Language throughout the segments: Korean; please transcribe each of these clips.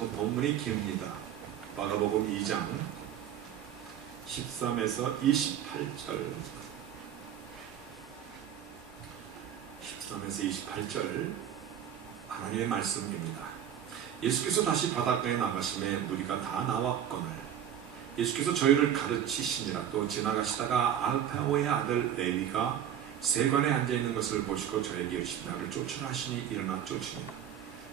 조금 본문이 깁니다. 마가복음 2장 13에서 28절 13에서 28절 하나님의 말씀입니다. 예수께서 다시 바닷가에 나가심에 무리가 다 나왔거늘 예수께서 저희를 가르치시니라. 또 지나가시다가 알파오의 아들 레위가 세관에 앉아있는 것을 보시고 저에게 이르시되 나를 쫓으라 하시니 일어나 쫓으니라.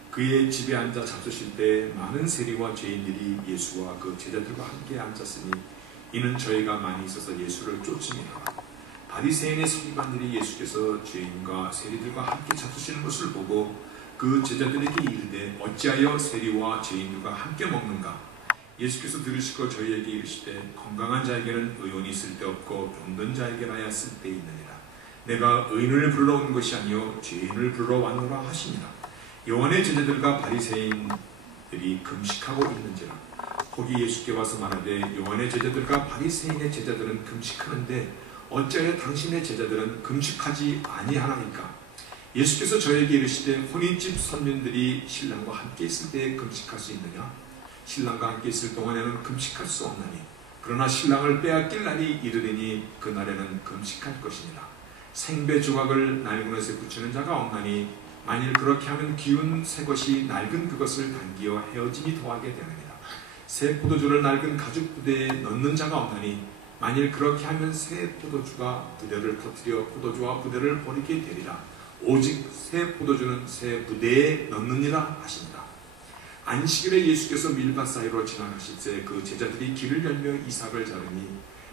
그의 집에 앉아 잡수실 때 많은 세리와 죄인들이 예수와 그 제자들과 함께 앉았으니 이는 저희가 많이 있어서 예수를 쫓음이라. 바리새인의 서기관들이 예수께서 죄인과 세리들과 함께 잡수시는 것을 보고 그 제자들에게 이르되 어찌하여 세리와 죄인들과 함께 먹는가? 예수께서 들으시고 저희에게 이르시되 건강한 자에게는 의원이 쓸데없고 병든 자에게라야 쓸데있느니라. 내가 의인을 부르러 온 것이 아니요 죄인을 부르러 왔노라 하시니라. 요한의 제자들과 바리새인들이 금식하고 있는지라. 거기 예수께 와서 말하되 요한의 제자들과 바리새인의 제자들은 금식하는데 어찌하여 당신의 제자들은 금식하지 아니하나이까? 예수께서 저에게 이르시되 혼인집 선민들이 신랑과 함께 있을 때 금식할 수 있느냐? 신랑과 함께 있을 동안에는 금식할 수 없나니 그러나 신랑을 빼앗길 날이 이르리니 그날에는 금식할 것이니라. 생배 조각을 낡은 옷에 붙이는 자가 없나니 만일 그렇게 하면 기운 새 것이 낡은 그것을 당기어 헤어짐이 더하게 되느니라. 새 포도주를 낡은 가죽 부대에 넣는 자가 없나니 만일 그렇게 하면 새 포도주가 부대를 터뜨려 포도주와 부대를 버리게 되리라. 오직 새 포도주는 새 부대에 넣느니라 하시니라. 안식일에 예수께서 밀밭 사이로 지나가실 때 그 제자들이 길을 열며 이삭을 자르니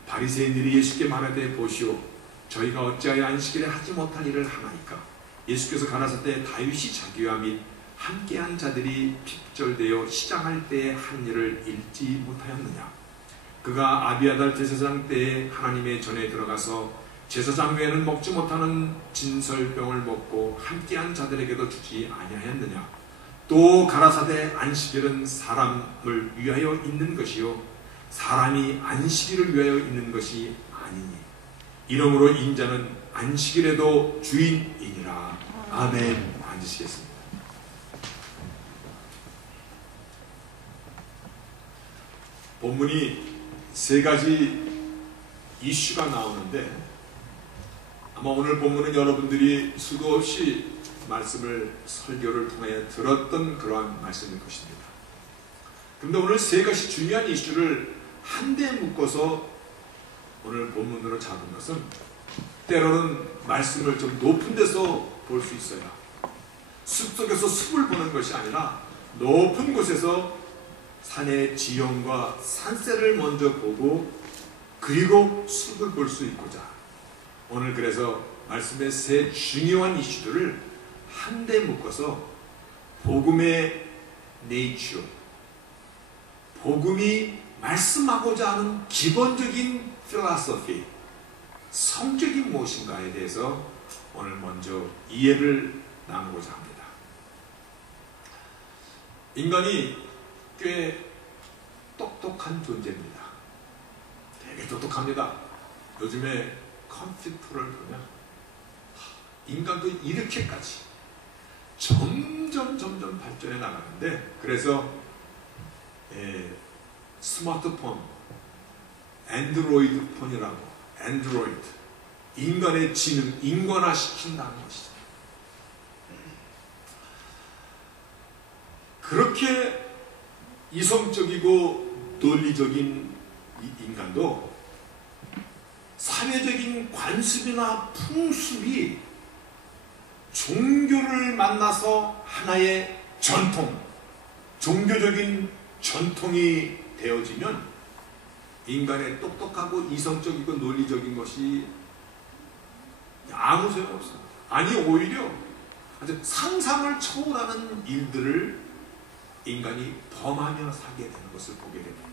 바리새인들이 예수께 말하되 보시오 저희가 어찌하여 안식일에 하지 못할 일을 하나이까? 예수께서 가라사대 다윗이 자기와 및 함께한 자들이 핍절되어 시장할 때에 한 일을 읽지 못하였느냐? 그가 아비아달 제사장 때에 하나님의 전에 들어가서 제사장 외에는 먹지 못하는 진설병을 먹고 함께한 자들에게도 주지 아니하였느냐? 또 가라사대 안식일은 사람을 위하여 있는 것이요 사람이 안식일을 위하여 있는 것이 아니니 이러므로 인자는 안식일에도 주인이니라. 아멘. 앉으시겠습니다. 본문이 세 가지 이슈가 나오는데 아마 오늘 본문은 여러분들이 수도 없이 말씀을 설교를 통해 들었던 그러한 말씀일 것입니다. 그런데 오늘 세 가지 중요한 이슈를 한데 묶어서 오늘 본문으로 잡은 것은 때로는 말씀을 좀 높은 데서 볼 수 있어요. 숲속에서 숲을 보는 것이 아니라 높은 곳에서 산의 지형과 산세를 먼저 보고 그리고 숲을 볼 수 있고자 오늘 그래서 말씀의 세 중요한 이슈들을 한데 묶어서 복음의 네이처, 복음이 말씀하고자 하는 기본적인 필로소피, 성격이 무엇인가에 대해서 오늘 먼저 이해를 나누고자 합니다. 인간이 꽤 똑똑한 존재입니다. 되게 똑똑합니다. 요즘에 컴퓨터를 보면 인간도 이렇게까지 점점 발전해 나가는데 그래서 스마트폰, 안드로이드 폰이라고 안드로이드 인간의 지능, 인간화시킨다는 것이죠. 그렇게 이성적이고 논리적인 이 인간도 사회적인 관습이나 풍습이 종교를 만나서 하나의 전통, 종교적인 전통이 되어지면 인간의 똑똑하고 이성적이고 논리적인 것이 아무 소용없습니다. 아니 오히려 아주 상상을 초월하는 일들을 인간이 범하며 살게 되는 것을 보게 됩니다.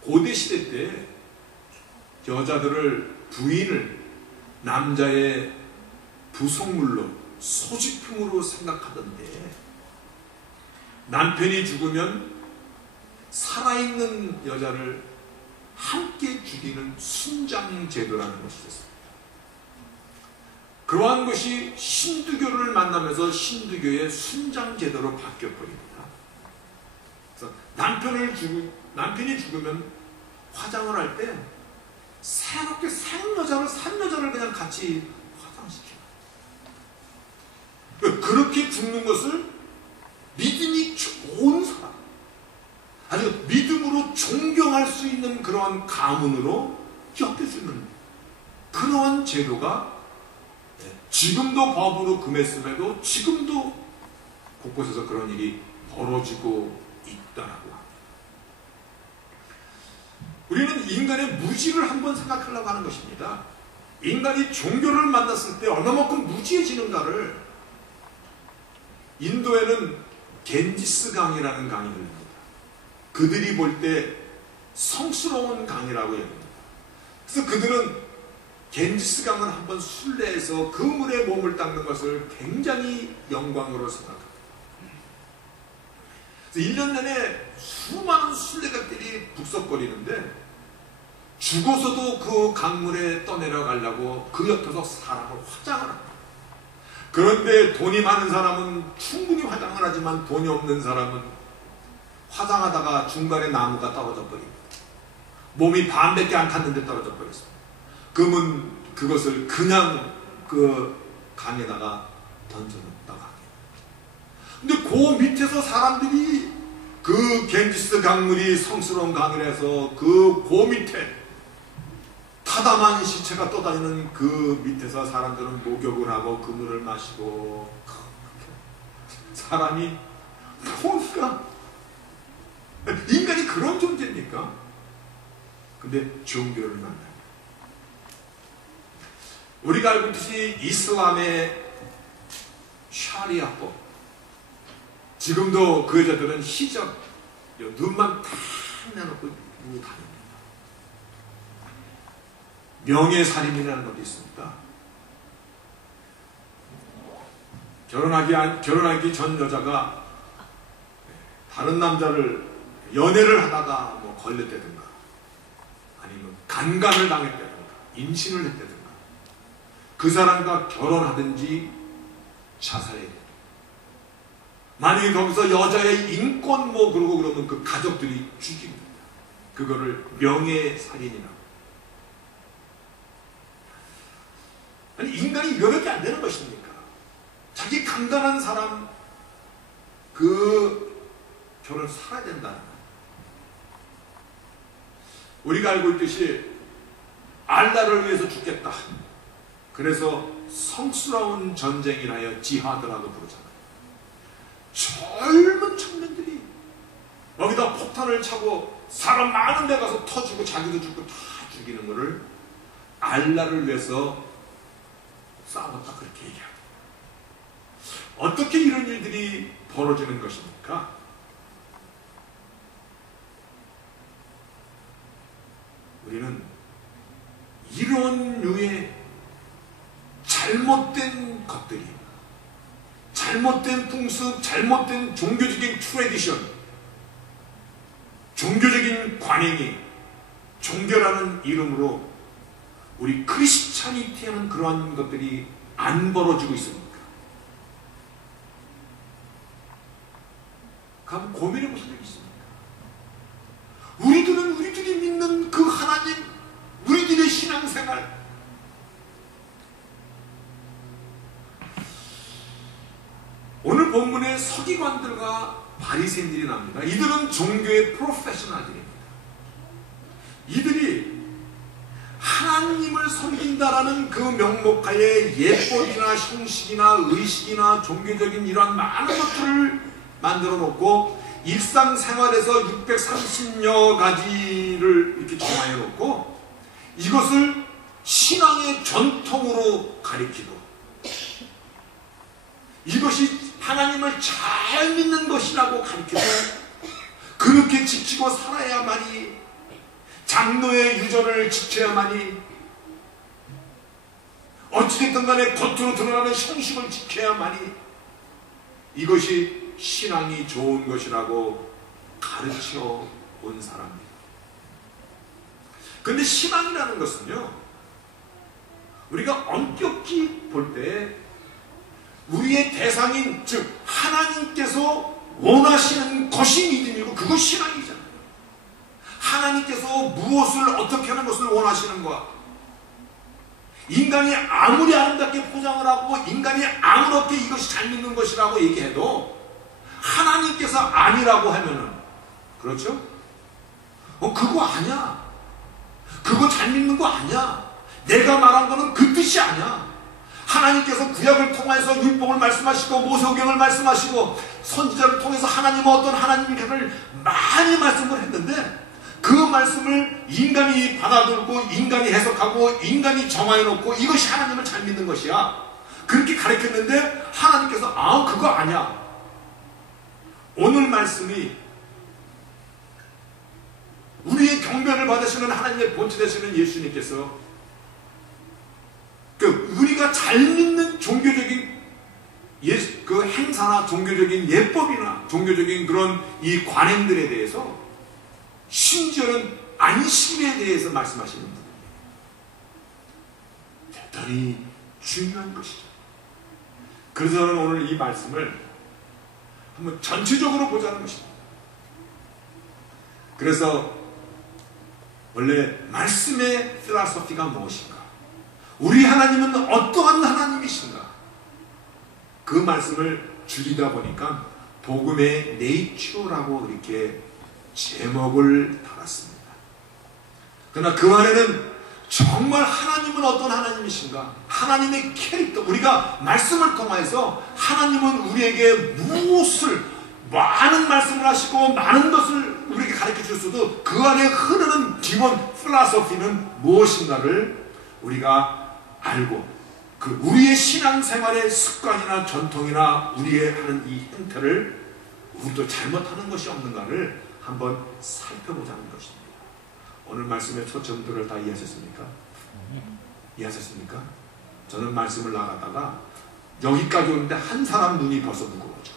고대 시대 때 여자들을 부인을 남자의 부속물로 소지품으로 생각하던데 남편이 죽으면 살아있는 여자를 함께 죽이는 순장제도라는 것이 있었습니다. 그러한 것이 신두교를 만나면서 신두교의 순장제도로 바뀌어버립니다. 그래서 남편이 죽으면 화장을 할 때 새롭게 산 여자를 그냥 같이 화장시켜요. 그렇게 죽는 것을 믿음이 좋은 사람, 아주 믿음으로 존경할 수 있는 그러한 가문으로 엮여주는 그러한 제도가 지금도 법으로 금했음에도 지금도 곳곳에서 그런 일이 벌어지고 있다라고 합니다. 우리는 인간의 무지를 한번 생각하려고 하는 것입니다. 인간이 종교를 만났을 때 얼마만큼 무지해지는가를 인도에는 겐지스 강이라는 강이 흘립니다. 그들이 볼 때 성스러운 강이라고 얘기합니다. 그래서 그들은 겐지스 강을 한번 순례해서 그 물에 몸을 닦는 것을 굉장히 영광으로 생각합니다. 그래서 1년 내내 수많은 순례객들이 북적거리는데 죽어서도 그 강물에 떠내려가려고 그 옆에서 사람을 화장을 합니다. 그런데 돈이 많은 사람은 충분히 화장을 하지만 돈이 없는 사람은 화장하다가 중간에 나무가 떨어져 버립니다. 몸이 반밖에 안 탔는데 떨어져 버렸습니다. 그러면 그것을 그냥 그 강에다가 던져놓다가, 근데 그 밑에서 사람들이 그 겐지스 강물이 성스러운 강이라서 그 밑에 타담한 시체가 떠다니는 그 밑에서 사람들은 목욕을 하고 그 물을 마시고, 사람이 뭔가 인간이 그런 존재입니까? 근데 종교를 만나요. 우리가 알고 있듯이 이슬람의 샤리아법, 지금도 그 여자들은 히잡, 눈만 다 내놓고 다닙니다. 명예살인이라는 것도 있습니다. 결혼하기 전 여자가 다른 남자를 연애를 하다가 뭐 걸렸다든가, 아니면 간간을 당했다든가, 임신을 했다든가, 그 사람과 결혼하든지 자살해야 됩니다. 만약에 거기서 여자의 인권 뭐 그러고 그러면 그 가족들이 죽입니다. 그거를 명예살인이라고. 아니, 인간이 이거밖에 안 되는 것입니까? 자기 강간한 사람 그 결혼 살아야 된다는 거예요. 우리가 알고 있듯이 알라를 위해서 죽겠다. 그래서 성스러운 전쟁이라여 지하드라고 부르잖아요. 젊은 청년들이 여기다 폭탄을 차고 사람 많은 데 가서 터지고 자기도 죽고 다 죽이는 것을 알라를 위해서 싸웠다, 그렇게 얘기합니다. 어떻게 이런 일들이 벌어지는 것입니까? 우리는 이런 류의 잘못된 것들이, 잘못된 풍습, 잘못된 종교적인 트래디션, 종교적인 관행이 종교라는 이름으로 우리 크리스찬이티하는 그러한 것들이 안 벌어지고 있습니까? 그럼 고민해 보실 수 있습니까? 우리들이 믿는 그 하나님, 우리들의 신앙생활, 오늘 본문에 서기관들과 바리새인들이 나옵니다. 이들은 종교의 프로페셔널들입니다. 이들이 하나님을 섬긴다라는 그 명목하에 예법이나 형식이나 의식이나 종교적인 이러한 많은 것들을 만들어 놓고 일상생활에서 630여 가지를 이렇게 정해 놓고 이것을 신앙의 전통으로 가리키고 이것이 하나님을 잘 믿는 것이라고 가르치고 그렇게 지키고 살아야만이, 장로의 유전을 지켜야만이, 어찌됐든 간에 겉으로 드러나는 형식을 지켜야만이 이것이 신앙이 좋은 것이라고 가르쳐 온 사람입니다. 그런데 신앙이라는 것은요, 우리가 엄격히 볼 때 우리의 대상인, 즉 하나님께서 원하시는 것이 믿음이고 그것이 신앙이잖아요. 하나님께서 무엇을 어떻게 하는 것을 원하시는가? 인간이 아무리 아름답게 포장을 하고 인간이 아무렇게 이것이 잘 믿는 것이라고 얘기해도 하나님께서 아니라고 하면은, 그렇죠? 그거 아니야. 그거 잘 믿는 거 아니야. 내가 말한 거는 그 뜻이 아니야. 하나님께서 구약을 통해서 율법을 말씀하시고 모세오경을 말씀하시고 선지자를 통해서 하나님은 어떤 하나님인가를 많이 말씀을 했는데, 그 말씀을 인간이 받아들고 인간이 해석하고 인간이 정화해놓고 이것이 하나님을 잘 믿는 것이야. 그렇게 가르쳤는데 하나님께서 그거 아니야. 오늘 말씀이 우리의 경배를 받으시는 하나님의 본체 되시는 예수님께서 우리가 잘 믿는 종교적인 그 행사나 종교적인 예법이나 종교적인 그런 이 관행들에 대해서, 심지어는 안식일에 대해서 말씀하시는 분이에요. 대단히 중요한 것이죠. 그래서 저는 오늘 이 말씀을 한번 전체적으로 보자는 것입니다. 그래서 원래 말씀의 필라소피가 무엇인가? 우리 하나님은 어떠한 하나님이신가? 그 말씀을 줄이다 보니까 복음의 네이처라고 이렇게 제목을 달았습니다. 그러나 그 안에는 정말 하나님은 어떤 하나님이신가? 하나님의 캐릭터, 우리가 말씀을 통해서 하나님은 우리에게 무엇을, 많은 말씀을 하시고 많은 것을 우리에게 가르쳐 주셔도 그 안에 흐르는 기본 필라소피는 무엇인가를 우리가 알고, 그 우리의 신앙생활의 습관이나 전통이나 우리의 하는 이 행태를 우리도 잘못하는 것이 없는가를 한번 살펴보자는 것입니다. 오늘 말씀의 초점들을 다 이해하셨습니까? 이해하셨습니까? 저는 말씀을 나가다가 여기까지 오는데 한 사람 눈이 벌써 무거워져.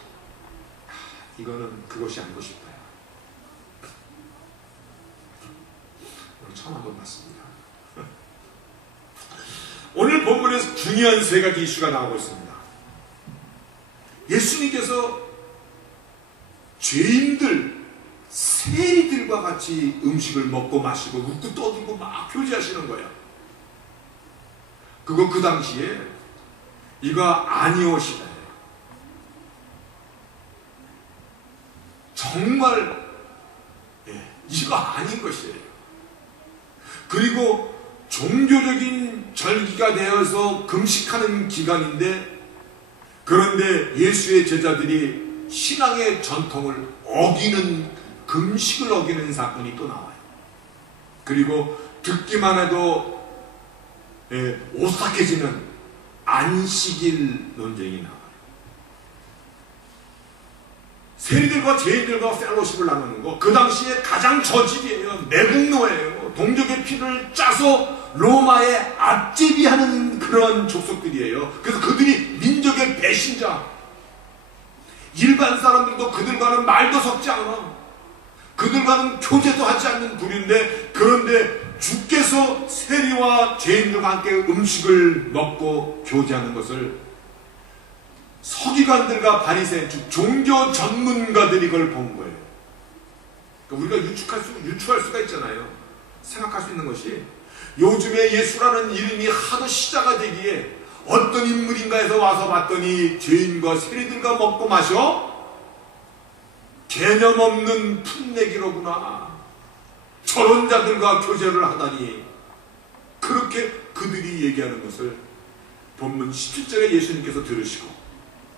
이거는 그것이 아니고 싶어요. 오늘 처음 한번 봤습니다. 오늘 본문에서 중요한 세 가지 이슈가 나오고 있습니다. 예수님께서 죄인들, 세리들과 같이 음식을 먹고 마시고 웃고 떠들고 막 교제하시는 거예요. 그거 그 당시에 이거 아니오시다. 정말 이거 아닌 것이에요. 그리고 종교적인 절기가 되어서 금식하는 기간인데, 그런데 예수의 제자들이 신앙의 전통을 어기는, 금식을 어기는 사건이 또 나와요. 그리고 듣기만 해도 오싹해지는 안식일 논쟁이 나와요. 세리들과 죄인들과 펠로십을 나누는 거, 그 당시에 가장 저질이에요. 매국노예요. 동족의 피를 짜서 로마에 앞제비하는 그런 족속들이에요. 그래서 그들이 민족의 배신자, 일반 사람들도 그들과는 말도 섞지 않아, 그들과는 교제도 하지 않는 부류인데, 그런데 주께서 세리와 죄인들과 함께 음식을 먹고 교제하는 것을 서기관들과 바리새인, 즉 종교 전문가들이 이걸 본 거예요. 그러니까 우리가 유추할 수가 있잖아요. 생각할 수 있는 것이, 요즘에 예수라는 이름이 하도 시자가 되기에 어떤 인물인가 해서 와서 봤더니 죄인과 세리들과 먹고 마셔? 개념 없는 풋내기로구나. 저런 자들과 교제를 하다니. 그렇게 그들이 얘기하는 것을 본문 17절에 예수님께서 들으시고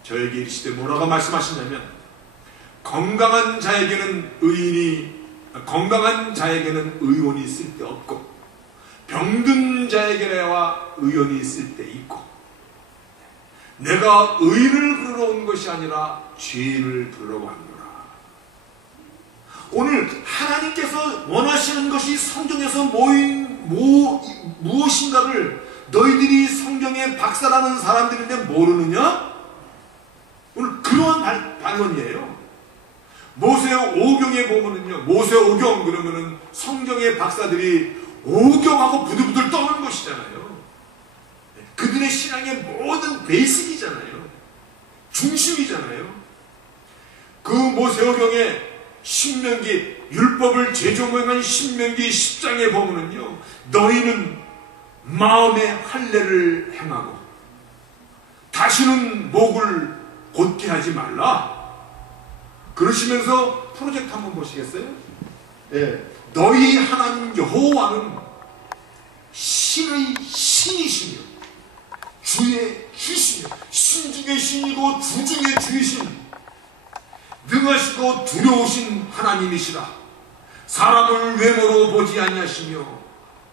저에게 이르시되 뭐라고 말씀하시냐면, 건강한 자에게는 의원이 쓸데없고 병든 자에게와 의원이 쓸데있고, 내가 의인을 부르러 온 것이 아니라 죄인을 부르러 왔노라. 오늘 하나님께서 원하시는 것이 성경에서 무엇인가를 너희들이 성경의 박사라는 사람들인데 모르느냐? 오늘 그러한 반론이에요. 모세오경에 보면은요, 모세오경 그러면은 성경의 박사들이 오경하고 부들부들 떠는 것이잖아요. 그들의 신앙의 모든 베이직이잖아요. 중심이잖아요. 그 모세오경에 신명기 율법을 제조명한 신명기 10장에 보면은요, 너희는 마음의 할례를 행하고 다시는 목을 곧게 하지 말라. 그러시면서 프로젝트 한번 보시겠어요? 예. 너희 하나님 여호와는 신의 신이시며 주의 주시며 신 중의 신이고 주 중의 주이신 능하시고 두려우신 하나님이시라. 사람을 외모로 보지 아니하시며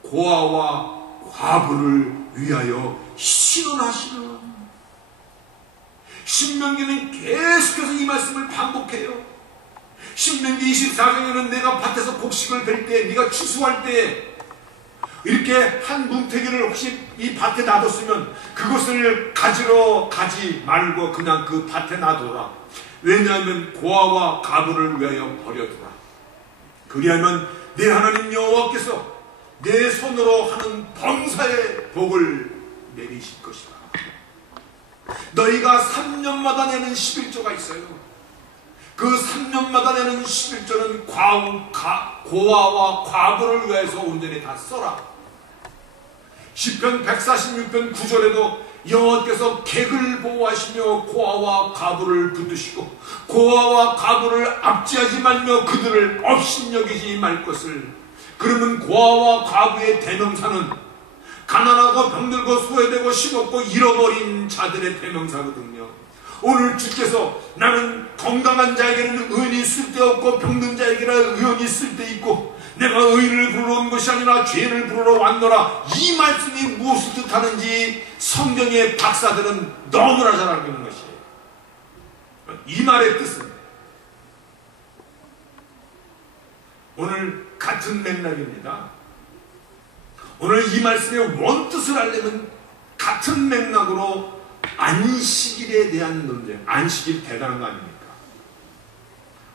고아와 과부를 위하여 신원하시라. 신명기는 계속해서 이 말씀을 반복해요. 신명기 24장에는 내가 밭에서 곡식을 벨 때, 네가 추수할 때 이렇게 한 뭉태기를 혹시 이 밭에 놔뒀으면 그것을 가지러 가지 말고 그냥 그 밭에 놔둬라. 왜냐하면 고아와 과부를 위하여 버려두라. 그리하면 내 하나님 여호와께서 내 손으로 하는 범사의 복을 내리실 것이다. 너희가 3년마다 내는 11조가 있어요. 그 3년마다 내는 11조는 고아와 과부를 위해서 온전히 다 써라. 시편 146편 9절에도 여호와께서 객을 보호하시며 고아와 과부를 붙드시고 고아와 과부를 압제하지 말며 그들을 업신여기지 말 것을. 그러면 고아와 과부의 대명사는 가난하고 병들고 소외되고 힘없고 잃어버린 자들의 대명사거든요. 오늘 주께서 나는 건강한 자에게는 의인이 쓸데없고 병든 자에게는 의원이 쓸데있고 내가 의인을 부르러 온 것이 아니라 죄인을 부르러 왔노라. 이 말씀이 무엇을 뜻하는지 성경의 박사들은 너무나 잘 알고 있는 것이에요. 이 말의 뜻은 오늘 같은 맥락입니다. 오늘 이 말씀의 원뜻을 알려면 같은 맥락으로 안식일에 대한 논쟁. 안식일 대단한 거 아닙니까?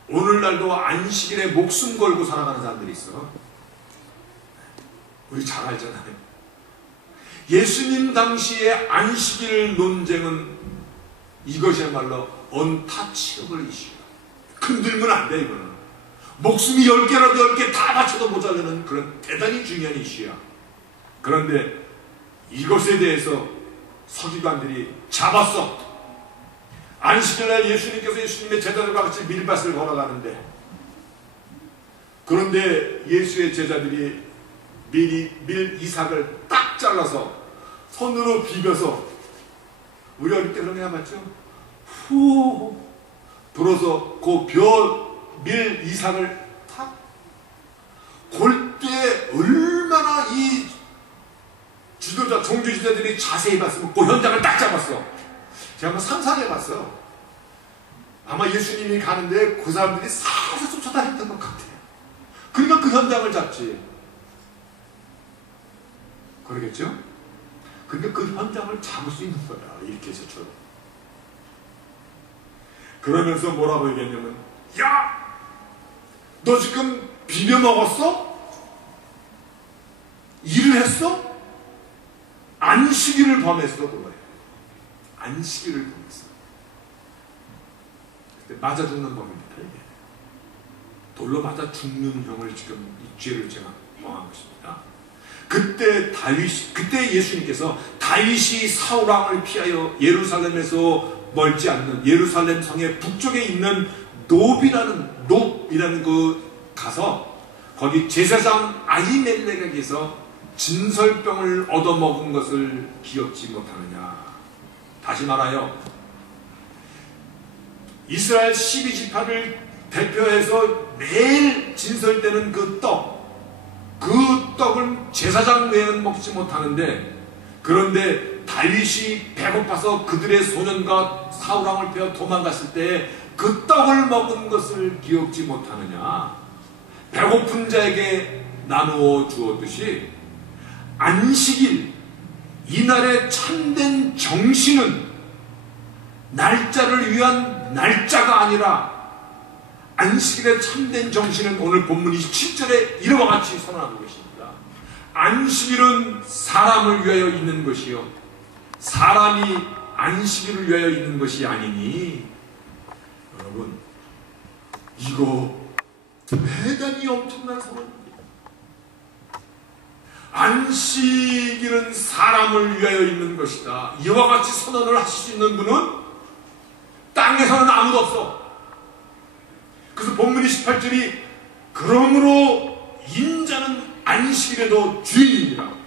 오늘날도 안식일에 목숨 걸고 살아가는 사람들이 있어. 우리 잘 알잖아요. 예수님 당시의 안식일 논쟁은 이것이야말로 언타치able 이슈야. 흔들면 안 돼. 이거는 목숨이 10개라도 10개 다 바쳐도 모자라는 그런 대단히 중요한 이슈야. 그런데 이것에 대해서 서기관들이 잡았어. 안식일날 예수님께서 예수님의 제자들과 같이 밀밭을 걸어가는데, 그런데 예수의 제자들이 밀 이삭을 딱 잘라서 손으로 비벼서, 우리 어릴 때 그런 게 맞죠? 후 불어서 그 밀 이삭을 탁 골 때 얼마나 이 지도자, 종교지도자들이 자세히 봤으면 그 현장을 딱 잡았어. 제가 한번 상상해봤어. 아마 예수님이 가는데 그 사람들이 살살 쫓아다녔던 것 같아요. 그러니까 그 현장을 잡지. 그러겠죠? 그러니까 그 현장을 잡을 수 있는 거야. 이렇게 저처럼. 그러면서 뭐라고 얘기했냐면, 야! 너 지금 비벼 먹었어? 일을 했어? 안식일을 범했어. 그거예요. 안식일을 범했어. 맞아 죽는 법입니다. 이게. 돌로 맞아 죽는 형을 지금 이 죄를 제가 범한 것입니다. 그때 예수님께서 다윗이 사울왕을 피하여 예루살렘에서 멀지 않는 예루살렘 성의 북쪽에 있는 놉이라는 그 가서 거기 제사장 아히멜렉에게서 진설병을 얻어먹은 것을 기억지 못하느냐. 다시 말하여 이스라엘 12지파를 대표해서 매일 진설되는 그 떡을 제사장 외에는 먹지 못하는데, 그런데 다윗이 배고파서 그들의 소년과 사울왕을 빼어 도망갔을 때 그 떡을 먹은 것을 기억지 못하느냐. 배고픈 자에게 나누어 주었듯이 안식일, 이날의 참된 정신은 날짜를 위한 날짜가 아니라, 안식일의 참된 정신은 오늘 본문 27절에 이와 같이 선언하고 계십니다. 안식일은 사람을 위하여 있는 것이요 사람이 안식일을 위하여 있는 것이 아니니. 여러분, 이거 대단히 엄청난 선언입니다. 안식일은 사람을 위하여 있는 것이다. 이와 같이 선언을 하실 수 있는 분은 땅에서는 아무도 없어. 그래서 본문 18절이 그러므로 인자는 안식일에도 주인이니라.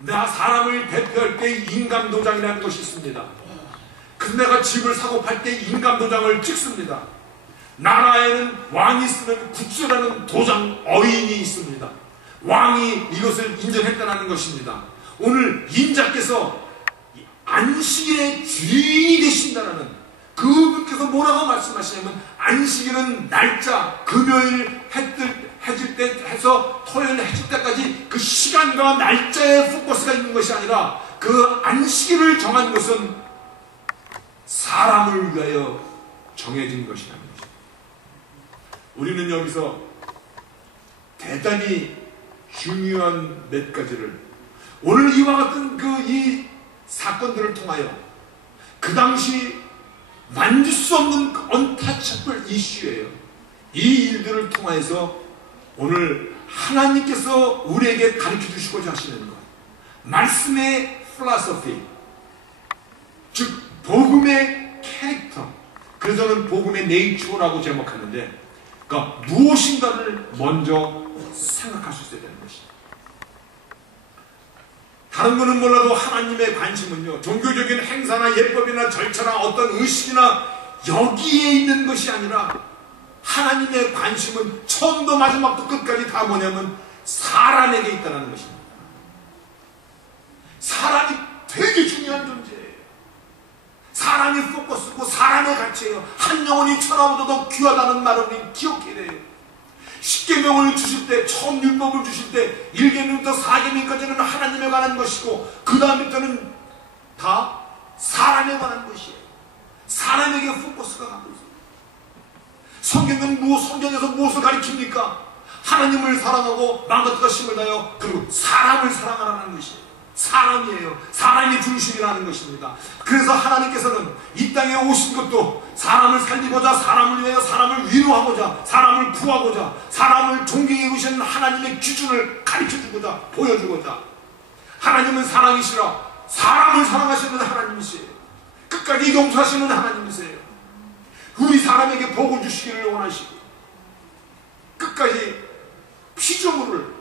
내가 사람을 대표할 때 인감도장이라는 것이 있습니다. 그래서 내가 집을 사고 팔 때 인감도장을 찍습니다. 나라에는 왕이 쓰는 국수라는 도장 어인이 있습니다. 왕이 이것을 인정했다는 것입니다. 오늘 인자께서 안식일의 주인이 되신다는 그분께서 뭐라고 말씀하시냐면 안식일은 날짜 금요일 해질 때 해서 토요일 해질 때까지 그 시간과 날짜에 포커스가 있는 것이 아니라 그 안식일을 정한 것은 사람을 위하여 정해진 것이라는 것입니다. 우리는 여기서 대단히 중요한 몇 가지를 오늘 이와 같은 이 사건들을 통하여 그 당시 만질 수 없는 언타처블 이슈예요. 이 일들을 통해서 오늘 하나님께서 우리에게 가르쳐 주시고자 하시는 것, 말씀의 필로소피, 즉 복음의 캐릭터, 그래서 저는 복음의 네이처라고 제목하는데, 그러니까 무엇인가를 먼저 생각할 수 있어야 되는 것입니다. 다른 거는 몰라도 하나님의 관심은요, 종교적인 행사나 예법이나 절차나 어떤 의식이나 여기에 있는 것이 아니라 하나님의 관심은 처음도 마지막도 끝까지 다 뭐냐면 사람에게 있다는 것입니다. 사람이 되게 중요한 존재예요. 사람이 포커스고 사람의 가치예요. 한 영혼이 천하보다 더 귀하다는 말을 우리 기억해야 돼요. 십계명을 주실 때, 처음 율법을 주실 때 1계명부터 4계명까지는 하나님에 관한 것이고 그 다음부터는 다 사람에 관한 것이에요. 사람에게 포커스가 가고 있어요. 성경에서 무엇을 가리킵니까? 하나님을 사랑하고 마음과 뜻과 힘을 다하여 그리고 사람을 사랑하라는 것이에요. 사람이에요. 사람이 중심이라는 것입니다. 그래서 하나님께서는 이 땅에 오신 것도 사람을 살리고자, 사람을 위하여 사람을 위로하고자, 사람을 구하고자, 사람을 존경해 오시는 하나님의 기준을 가르쳐주고자, 보여주고자. 하나님은 사랑이시라 사람을 사랑하시는 하나님이세요. 끝까지 용서하시는 하나님이세요. 우리 사람에게 복을 주시기를 원하시고 끝까지 피조물을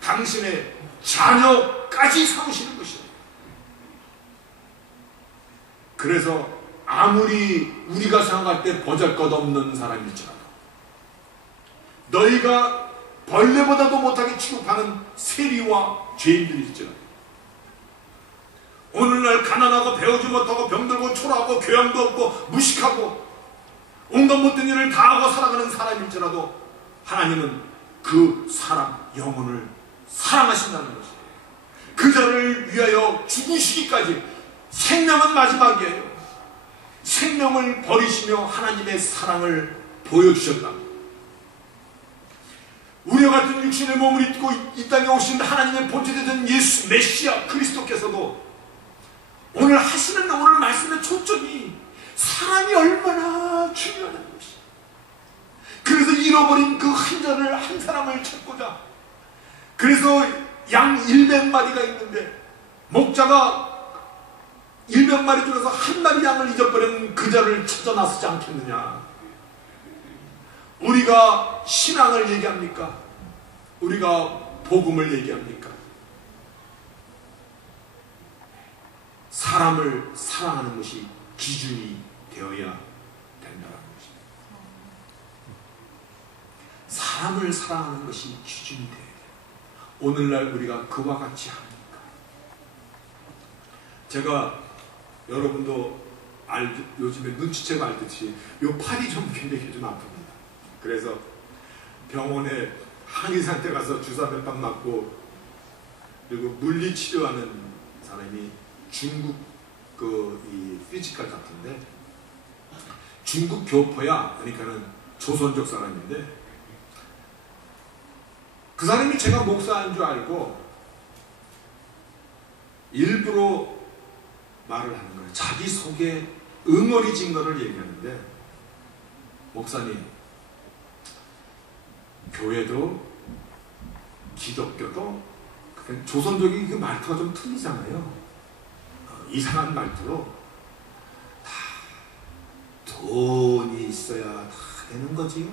당신의 자녀까지 삼으시는 것이에요. 그래서 아무리 우리가 생각할 때 보잘것없는 사람일지라도 너희가 벌레보다도 못하게 취급하는 세리와 죄인들일지라도 오늘날 가난하고 배우지 못하고 병들고 초라하고 교양도 없고 무식하고 온갖 못된 일을 다 하고 살아가는 사람일지라도 하나님은 그 사람 영혼을 사랑하신다는 것이에요. 그 자를 위하여 죽으시기까지 생명은 마지막이에요. 생명을 버리시며 하나님의 사랑을 보여주셨다. 우리와 같은 육신의 몸을 입고 이 땅에 오신 하나님의 본체되던 예수 메시아 그리스도께서도 오늘 말씀의 초점이 사람이 얼마나 중요하다는 것이에요. 그래서 잃어버린 그 한 자를 한 사람을 찾고자 그래서 양 100마리가 있는데 목자가 100마리 중에서 한 마리 양을 잊어버린 그 자를 찾아 나서지 않겠느냐. 우리가 신앙을 얘기합니까? 우리가 복음을 얘기합니까? 사람을 사랑하는 것이 기준이 되어야 된다는 것입니다. 사람을 사랑하는 것이 기준이 되어야 돼요. 오늘날 우리가 그와 같이 합니까? 제가 여러분도 요즘에 눈치채고 알듯이 요 팔이 좀 굉장히 좀 아픕니다. 그래서 병원에 한의사한테 가서 주사 몇 방 맞고 그리고 물리치료하는 사람이 중국 이 피지컬 같은데 중국 교포야. 그러니까는 조선족 사람인데 그 사람이 제가 목사인 줄 알고 일부러 말을 하는 거예요. 자기 속에 응어리진 거를 얘기하는데 목사님 교회도 기독교도 조선족이 그 말투가 좀 틀리잖아요. 이상한 말투로 다 돈이 있어야 다 되는 거지요.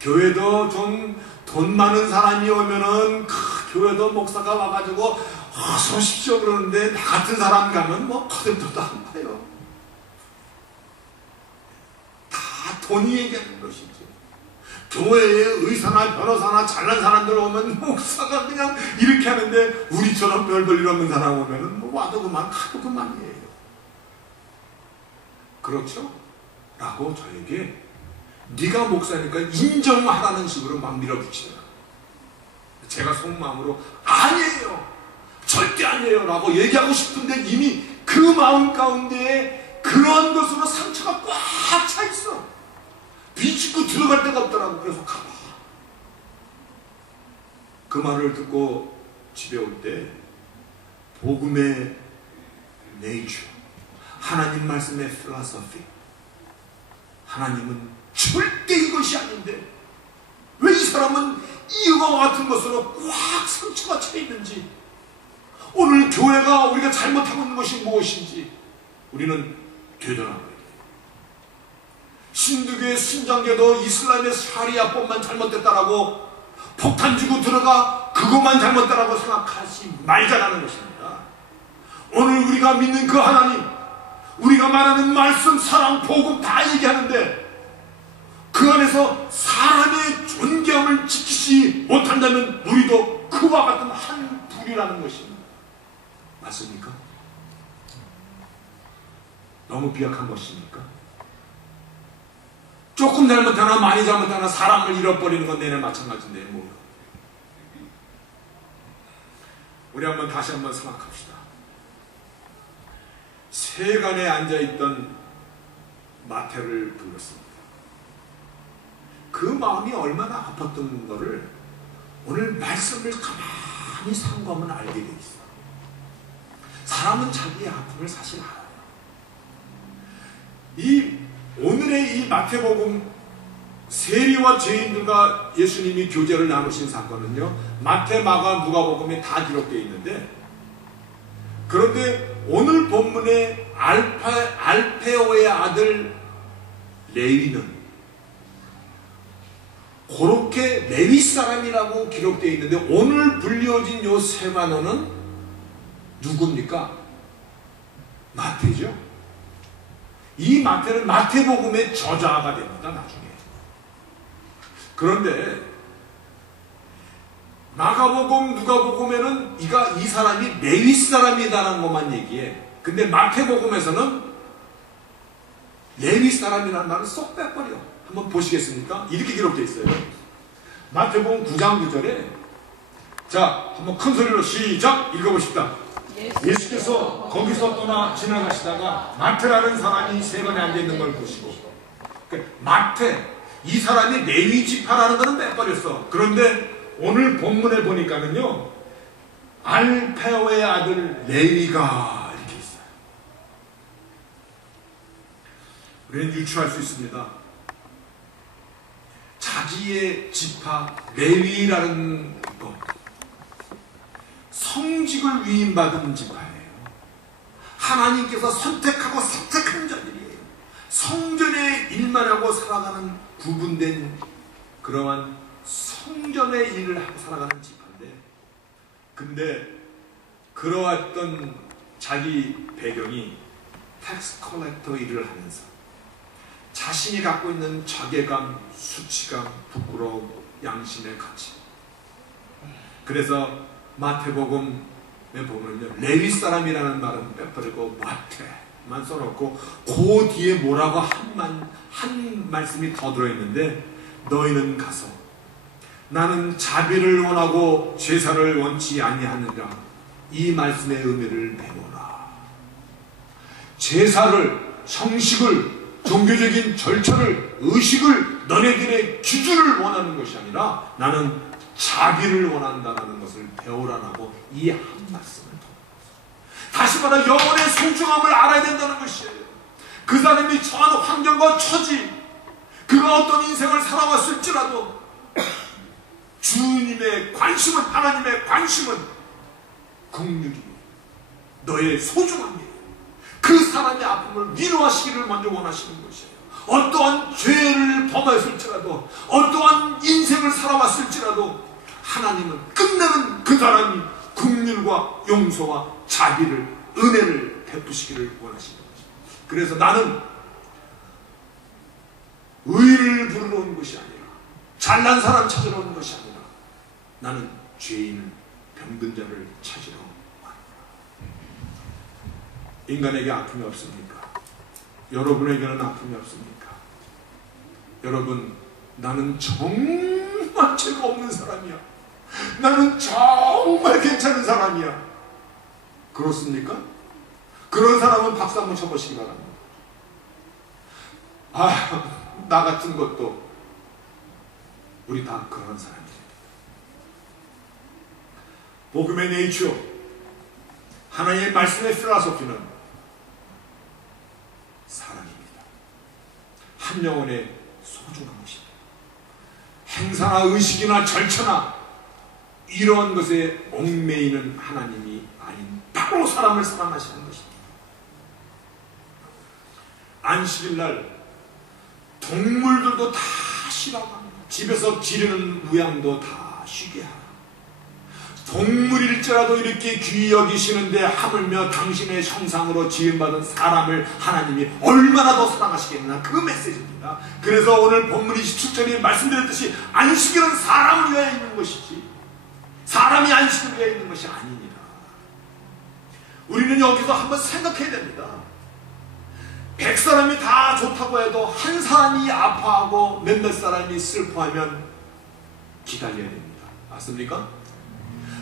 교회도 좀 돈 많은 사람이 오면은 교회도 목사가 와가지고 어서 오십시오 그러는데 나 같은 사람 가면 뭐 거들떠도 안 봐요. 다 돈이 얘기하는 것이지. 교회에 의사나 변호사나 잘난 사람들 오면 목사가 그냥 이렇게 하는데 우리처럼 별 볼 일 없는 사람 오면은 뭐 와도 그만 가도 그만이에요. 그렇죠? 라고 저에게 네가 목사니까 인정하라는 식으로 막 밀어붙이더라. 제가 속마음으로 아니에요, 절대 아니에요 라고 얘기하고 싶은데 이미 그 마음 가운데에 그런 것으로 상처가 꽉 차 있어. 비집고 들어갈 데가 없더라고. 그래서 가봐. 그 말을 듣고 집에 올 때 복음의 네이처, 하나님 말씀의 필로소피, 하나님은 절대 이것이 아닌데 왜 이 사람은 이와 같은 것으로 꽉 상처가 차 있는지, 오늘 교회가 우리가 잘못하고 있는 것이 무엇인지 우리는 되돌아봐야 돼요. 신두교의 순장교도 이슬람의 샤리아법만 잘못됐다라고 폭탄 주고 들어가 그것만 잘못됐다라고 생각하지 말자라는 것입니다. 오늘 우리가 믿는 그 하나님, 우리가 말하는 말씀, 사랑, 복음 다 얘기하는데 그 안에서 사람의 존귀함을 지키지 못한다면 우리도 그와 같은 한 불이라는 것입니다. 맞습니까? 너무 비약한 것입니까? 조금 잘못하나 많이 잘못하나 사람을 잃어버리는 건 내내 마찬가지인데 뭐. 우리 한번 다시 한번 생각합시다. 세간에 앉아있던 마태를 불렀습니다. 그 마음이 얼마나 아팠던 것을 오늘 말씀을 가만히 상고하면 알게 돼 있어요. 사람은 자기의 아픔을 사실 알아요. 오늘의 이 마태복음 세리와 죄인들과 예수님이 교제를 나누신 사건은요, 마태, 마가, 누가복음에 다 기록되어 있는데, 그런데 오늘 본문의 알페오의 아들 레위는 그렇게 레위 사람이라고 기록되어 있는데, 오늘 불려진 요 세 만원은 누굽니까? 마태죠. 이 마태는 마태복음의 저자가 됩니다, 나중에. 그런데 마가복음, 누가복음에는 이 사람이 레위 사람이다라는 것만 얘기해. 근데 마태복음에서는 레위 사람이라는 말을 쏙 빼버려. 한번 보시겠습니까? 이렇게 기록되어 있어요. 마태복음 9장 9절에, 자, 한번 큰 소리로 시작! 읽어보십시다. 예수께서 거기서 떠나 지나가시다가 마태라는 사람이 세간에 앉아있는 걸 보시고, 마태, 이 사람이 레위 지파라는 것은 빼버렸어. 그런데 오늘 본문에 보니까는요, 알페오의 아들 레위가 이렇게 있어요. 우리는 유추할 수 있습니다. 자기의 지파 레위라는 것, 성직을 위임받은 지파예요. 하나님께서 선택하고 선택한 자들이에요. 성전의 일만 하고 살아가는 구분된 그러한 성전의 일을 하고 살아가는 지파인데, 근데 그러했던 자기 배경이 텍스 컬렉터 일을 하면서 자신이 갖고 있는 자괴감, 수치감, 부끄러움, 양심의 가치, 그래서 마태복음에 보면요, 레위 사람이라는 말은 빼버리고 마태만 써놓고 그 뒤에 뭐라고 한 말씀이 더 들어있는데, 너희는 가서 나는 자비를 원하고 제사를 원치 아니하느라 이 말씀의 의미를 배워라. 제사를, 형식을, 종교적인 절차를, 의식을, 너네들의 기준을 원하는 것이 아니라 나는 자비를 원한다는 것을 배우라라고 이 한 말씀을 통합니다. 다시 말해 영혼의 소중함을 알아야 된다는 것이에요. 그 사람이 처한 환경과 처지, 그가 어떤 인생을 살아왔을지라도 주님의 관심은, 하나님의 관심은 긍휼이 너의 소중함이에요. 그 사람의 아픔을 위로하시기를 먼저 원하시는 것이에요. 어떠한 죄를 범했을지라도, 어떠한 인생을 살아왔을지라도 하나님은 끝내는 그 사람이 긍휼과 용서와 자비를, 은혜를 베푸시기를 원하시는 것입니다. 그래서 나는 의를 부르러 온 것이 아니라, 잘난 사람 찾으러 온 것이 아니라, 나는 죄인, 병든 자를 찾으러 왔다. 인간에게 아픔이 없습니까? 여러분에게는 아픔이 없습니까? 여러분, 나는 정말 죄가 없는 사람이야. 나는 정말 괜찮은 사람이야. 그렇습니까? 그런 사람은 박수 한번 쳐보시기 바랍니다. 나 같은 것도 우리 다 그런 사람이에요. 복음의 네이처, 하나님의 말씀의 필라소피는 사랑입니다. 한 영혼의 소중한 것입니다. 행사나 의식이나 절차나 이러한 것에 얽매이는 하나님이 아닌 바로 사람을 사랑하시는 것입니다. 안식일날 동물들도 다 쉬라고 합니다. 집에서 기르는 우양도 다 쉬게 하라. 동물일지라도 이렇게 귀히 여기시는데 하물며 당신의 형상으로 지음받은 사람을 하나님이 얼마나 더 사랑하시겠나, 그 메시지입니다. 그래서 오늘 본문 27절에 말씀드렸듯이 안식일은 사람을 위하여 있는 것이지 사람이 안식을 위하여 있는 것이 아닙니다. 우리는 여기서 한번 생각해야 됩니다. 100사람이 다 좋다고 해도 한 사람이 아파하고 몇몇 사람이 슬퍼하면 기다려야 됩니다. 맞습니까?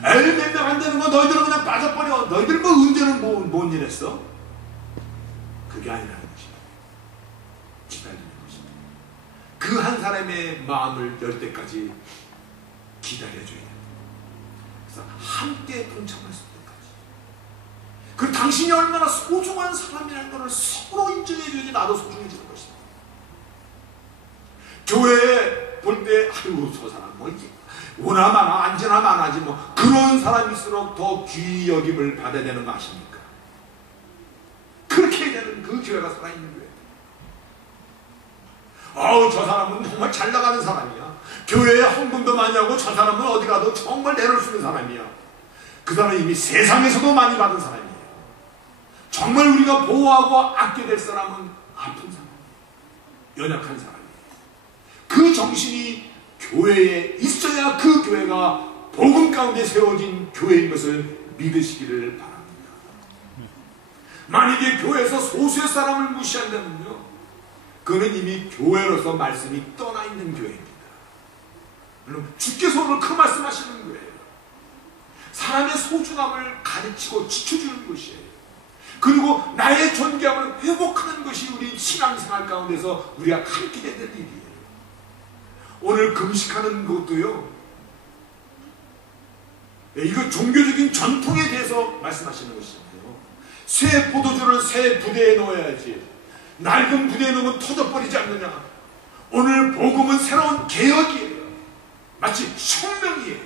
에이, 몇 명 안 되는 거 너희들은 그냥 빠져버려. 너희들 뭐 언제는 뭔 일 했어? 그게 아니라는 것입니다. 기다리는 것입니다. 그 한 사람의 마음을 열 때까지 기다려줘야 됩니다. 그래서 함께 동참할 수 있까지. 그 당신이 얼마나 소중한 사람이라는 것을 서로 인정해줘야지 나도 소중해지는 것입니다. 교회에 볼 때 아이고 저 사람 뭐 이게 오나 마나 안지나 마나지 뭐 그런 사람일수록 더 귀히 여김을 받아야 되는 거 아십니까? 그렇게 해야 되는 그 교회가 살아있는 거예요. 저 사람은 정말 잘 나가는 사람이야. 교회에 헌금도 많이 하고 저 사람은 어디 가도 정말 내놓을 수 있는 사람이야. 그 사람은 이미 세상에서도 많이 받은 사람이에요. 정말 우리가 보호하고 아껴야 될 사람은 아픈 사람, 연약한 사람이에요. 그 정신이 교회에 있어야 그 교회가 복음 가운데 세워진 교회인 것을 믿으시기를 바랍니다. 만약에 교회에서 소수의 사람을 무시한다면요, 그는 이미 교회로서 말씀이 떠나 있는 교회입니다. 물론 주께서 오늘 그 말씀하시는 거예요. 사람의 소중함을 가르치고 지켜주는 것이에요. 그리고 나의 존귀함을 회복하는 것이 우리 신앙생활 가운데서 우리가 가르쳐야 될 일이에요. 오늘 금식하는 것도요, 이거 종교적인 전통에 대해서 말씀하시는 것이에요. 새 포도주를 새 부대에 넣어야지, 낡은 부대에 넣으면 터져버리지 않느냐. 오늘 복음은 새로운 개혁이에요. 마치 혁명이에요.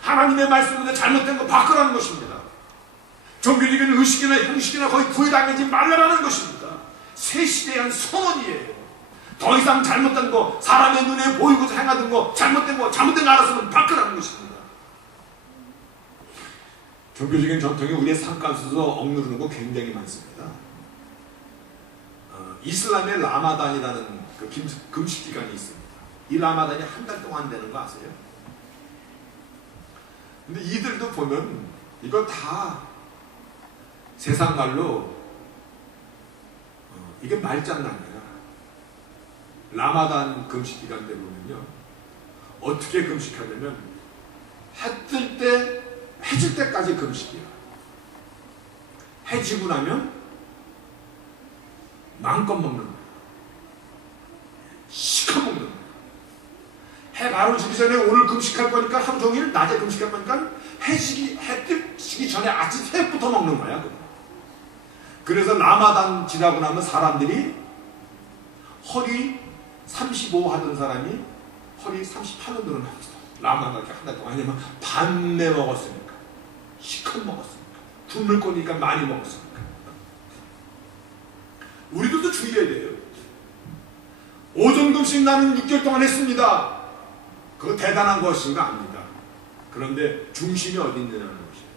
하나님의 말씀인데 잘못된 거 바꾸라는 것입니다. 종교적인 의식이나 형식이나 거의 구애당하지 말라라는 것입니다. 새 시대에 대한 선언이에요. 더 이상 잘못된 거, 사람의 눈에 보이고자 행하던 거, 잘못된 거 알았으면 바꾸라는 것입니다. 종교적인 전통이 우리의 삶 가운데서 억누르는 거 굉장히 많습니다. 이슬람의 라마단이라는 그 금식 기간이 있습니다. 이 라마단이 한 달 동안 되는 거 아세요? 근데 이들도 보면 이거 다 세상 말로 이게 말장난이야. 라마단 금식 기간 때 보면요, 어떻게 금식하냐면 해질 때까지 금식이야. 해지고 나면 마음껏 먹는 거야. 시커 먹는 거야. 해 바로 지기 전에 오늘 금식할 거니까 하루 종일 낮에 금식할 거니까 해 뜨기 전에 아침 새벽부터 먹는 거야. 그거. 그래서 라마단 지나고 나면 사람들이 허리 35 하던 사람이 허리 38로 늘어나고 있어. 라면 이렇게 한 달 동안. 왜냐면 밤에 먹었으니까, 시컷 먹었으니까, 굶을 거니까 많이 먹었으니까. 우리들도 주의해야 돼요. 오전금식 나는 6개월 동안 했습니다. 그거 대단한 것인가? 아닙니다. 그런데 중심이 어디 있느냐는 것이에요.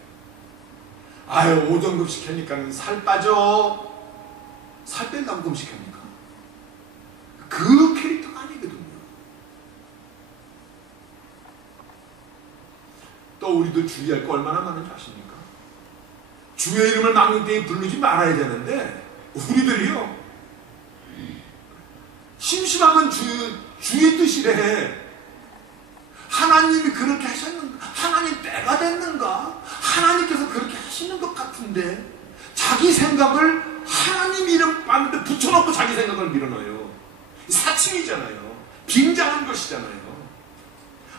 아유, 오전금식 하니까 살 빠져. 살 뺀다고 금식합니까? 그 캐릭터가 아니거든요. 또 우리도 주의할 거 얼마나 많은지 아십니까? 주의 이름을 막는 때에 부르지 말아야 되는데 우리들이요, 심심하면 주의 뜻이래. 하나님이 그렇게 하셨는가? 하나님 때가 됐는가? 하나님께서 그렇게 하시는 것 같은데 자기 생각을 하나님 이름 빠는데 붙여놓고 자기 생각을 밀어넣어요. 사칭이잖아요. 빙자한 것이잖아요.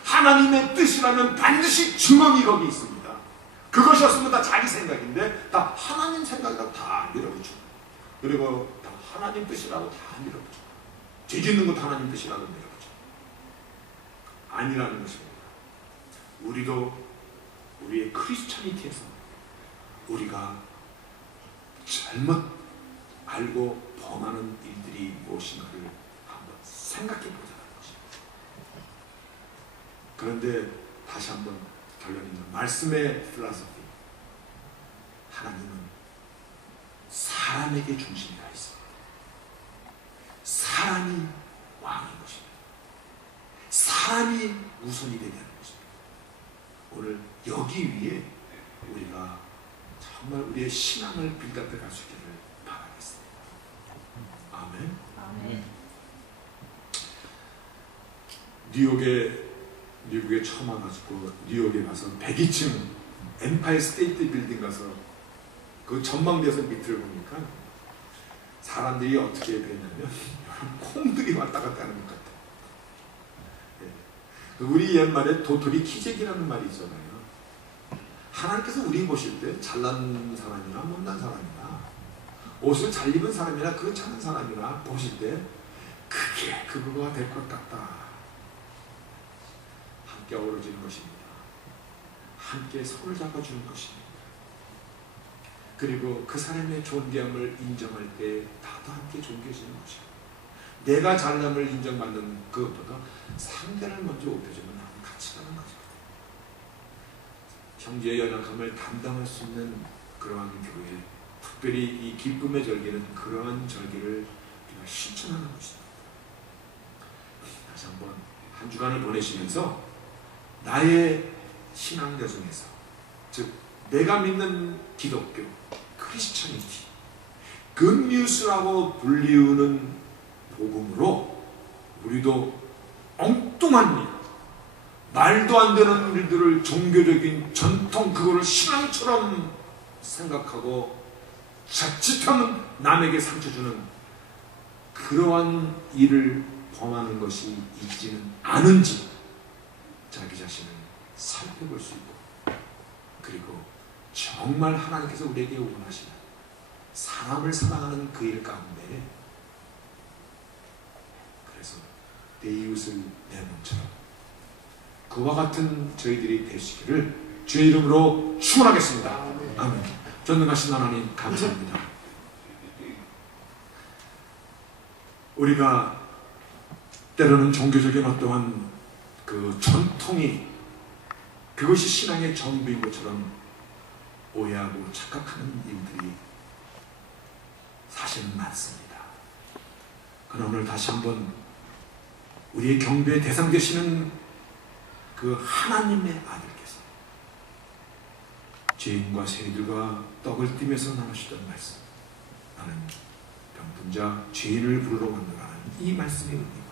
하나님의 뜻이라면 반드시 주먹이 거기 있습니다. 그것이 없으면 다 자기 생각인데 다 하나님 생각이라고 다 밀어붙여. 그리고 다 하나님 뜻이라고 다 밀어붙여. 죄 짓는 것도 하나님 뜻이라고 밀어붙여. 아니라는 것입니다. 우리도 우리의 크리스천이티에서 우리가 잘못 알고 범하는 일들이 무엇인가를 한번 생각해 보자는 것입니다. 그런데 다시 한번 결론입니다. 말씀의 필라소피, 하나님은 사람에게 중심이 가 있습니다. 사람이 왕인 것입니다. 사람이 우선이 되게 하는 것입니다. 오늘 여기 위에 우리가 정말 우리의 신앙을 빌드업해 갈 수 있기를 바라겠습니다. 아멘. 아멘. 미국에 처음 와가지고 뉴욕에 가서 102층 엠파이어 스테이트 빌딩 가서 그 전망대에서 밑을 보니까 사람들이 어떻게 되냐면 콩들이 왔다 갔다 하는 것 같아요. 우리 옛말에 도토리 키재기라는 말이 있잖아요. 하나님께서 우리 보실 때 잘난 사람이나 못난 사람이나 옷을 잘 입은 사람이나 그렇지 않은 사람이나 보실 때 그게 그거가 될 것 같다. 함께 어우러지는 것입니다. 함께 손을 잡아주는 것입니다. 그리고 그 사람의 존귀함을 인정할 때 다도 함께 존귀해지는 것입니다. 내가 잘남을 인정받는 그것보다 상대를 먼저 높여주면 같이 가는 거죠. 형제의 연약함을 담당할 수 있는 그러한 교회, 특별히 이 기쁨의 절기는 그러한 절기를 우리가 실천하는 것입니다. 다시 한번 한 주간을 보내시면서 나의 신앙 여정에서, 즉 내가 믿는 기독교, 크리스천이티, 굿뉴스라고 불리우는 복음으로 우리도 엉뚱한 일, 말도 안 되는 일들을 종교적인 전통 그거를 신앙처럼 생각하고 자칫하면 남에게 상처 주는 그러한 일을 범하는 것이 있지는 않은지 자기 자신을 살펴볼 수 있고, 그리고 정말 하나님께서 우리에게 원하시는 사람을 사랑하는 그 일 가운데, 그래서 내 이웃을 내 몸처럼 그와 같은 저희들이 되시기를 주의 이름으로 축원하겠습니다. 아멘. 전능하신 하나님 감사합니다. 우리가 때로는 종교적인 어떠한 그 전통이 그것이 신앙의 전부인 것처럼 오해하고 착각하는 일들이 사실은 많습니다. 그러나 오늘 다시 한번 우리의 경배의 대상 되시는 그 하나님의 아들께서 죄인과 세리들과 떡을 띠면서 나누시던 말씀, 나는 병든 자 죄인을 부르러 간다라는 이 말씀의 의미가,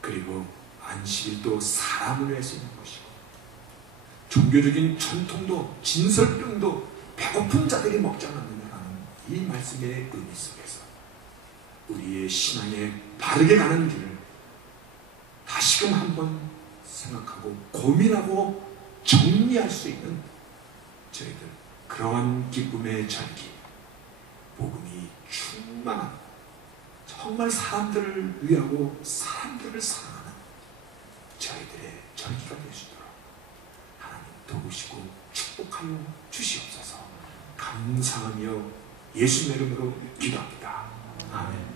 그리고 안식일도 사람을 위해 쓰는 것이고 종교적인 전통도 진설병도 배고픈 자들이 먹지 않았느냐라는 이 말씀의 의미 속에서 우리의 신앙에 바르게 가는 길을 다시금 한번 생각하고 고민하고 정리할 수 있는 저희들, 그러한 기쁨의 절기, 복음이 충만한, 정말 사람들을 위하고 사람들을 사랑하는 저희들 우리들의 절기가 될 수 있도록 하나님 도우시고 축복하여 주시옵소서. 감사하며 예수님의 이름으로 기도합니다. 아멘.